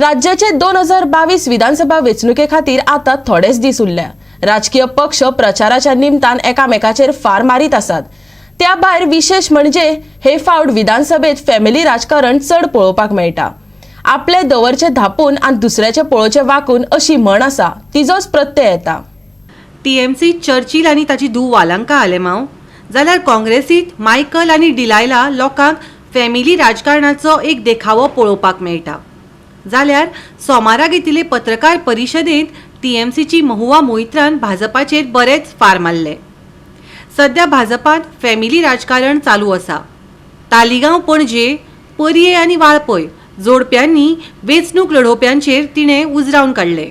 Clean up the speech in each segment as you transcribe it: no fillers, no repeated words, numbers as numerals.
राज्याचे 2022 विधानसभा वेंचणुके खातीर आता थोडेच दीस उरल्या। राजकीय पक्ष प्रचाराच्या निमतान एकामेकाचेर फार मारीत आसात। त्या भायर विशेष म्हणजे हे फावट विधानसभेत फॅमिली राजकारण चड पळोवपाक मेळटा। आपले दवरचे धापून आनी दुसऱ्याचे पळोवचे वाकून अशी म्हण आसा, तिजोच प्रत्यय येता। टीएमसी चर्चिल आनी ताची धूव वालांका आलेमांव जाल्यार काँग्रेसीत मायकल आनी डिलायला लोकांक फॅमिली राजकारणाचो एक देखावो पळोवपाक मेळटा। जाल्यार सोमारा घेतिल्ले पत्रकार परिशदेंत टीएमसीची महुआ मोहित्रान भाजपाचेर बरेच फार मारले। सध्या भाजपात फॅमिली राजकारण चालू आसा। तालिगांव पणजे पर्ये आनी वाळपय जोडप्यांनी वेंचणूक लढोवप्यांचेर तिणें उजरावन काडले।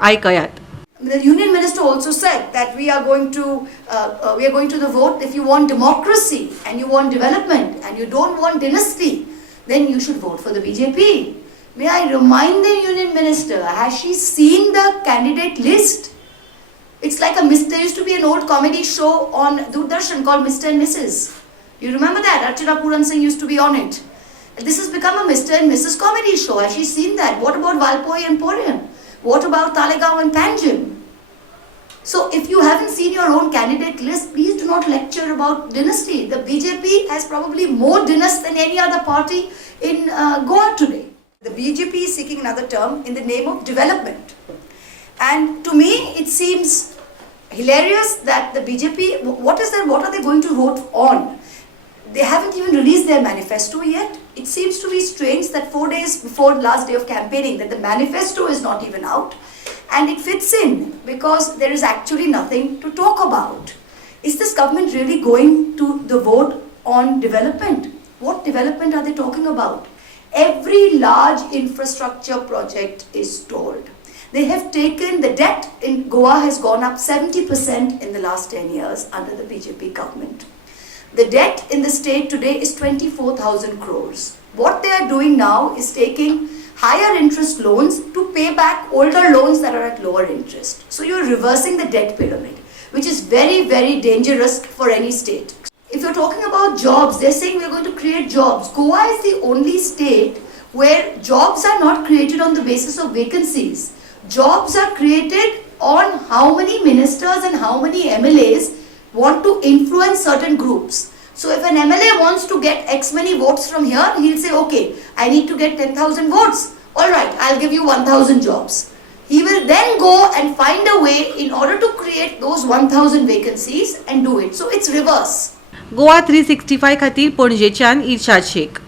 आयकयात। The union minister also said that we are going to the vote if you want democracy and you want development and you don't want dynasty, then you should vote for the BJP. May I remind the union minister, has she seen the candidate list? It's like there used to be an old comedy show on Dvaraч called Mr. and Mrs. You remember that? Archana Puran Singh used to be on it. This has become a Mr. and Mrs. comedy show. Has she seen that? What about Valpoi and Porian? What about Talegaon and Panjim? So if you haven't seen your own candidate list, please do not lecture about dynasty. The BJP has probably more dynasty than any other party in Goa today. The BJP is seeking another term in the name of development. And to me, it seems hilarious that the BJP, what are they going to vote on? They haven't even released their manifesto yet. It seems to be strange that 4 days before last day of campaigning that the manifesto is not even out. And it fits in because there is actually nothing to talk about. Is this government really going to the vote on development? What development are they talking about? Every large infrastructure project is stalled. They have taken, the debt in Goa has gone up 70% in the last 10 years under the BJP government. The debt in the state today is 24,000 crores. What they are doing now is taking higher interest loans to pay back older loans that are at lower interest. So you're reversing the debt pyramid, which is very, very dangerous for any state. If you're talking about jobs, they're saying we're going to create jobs. Goa is the only state where jobs are not created on the basis of vacancies. Jobs are created on how many ministers and how many MLAs want to influence certain groups. So if an MLA wants to get X many votes from here, he'll say, okay, I need to get 10,000 votes. All right, I'll give you 1,000 jobs. He will then go and find a way in order to create those 1,000 vacancies and do it. So it's reverse. Goa 365 खातीर पणजेच्यान इर्शाद शेख।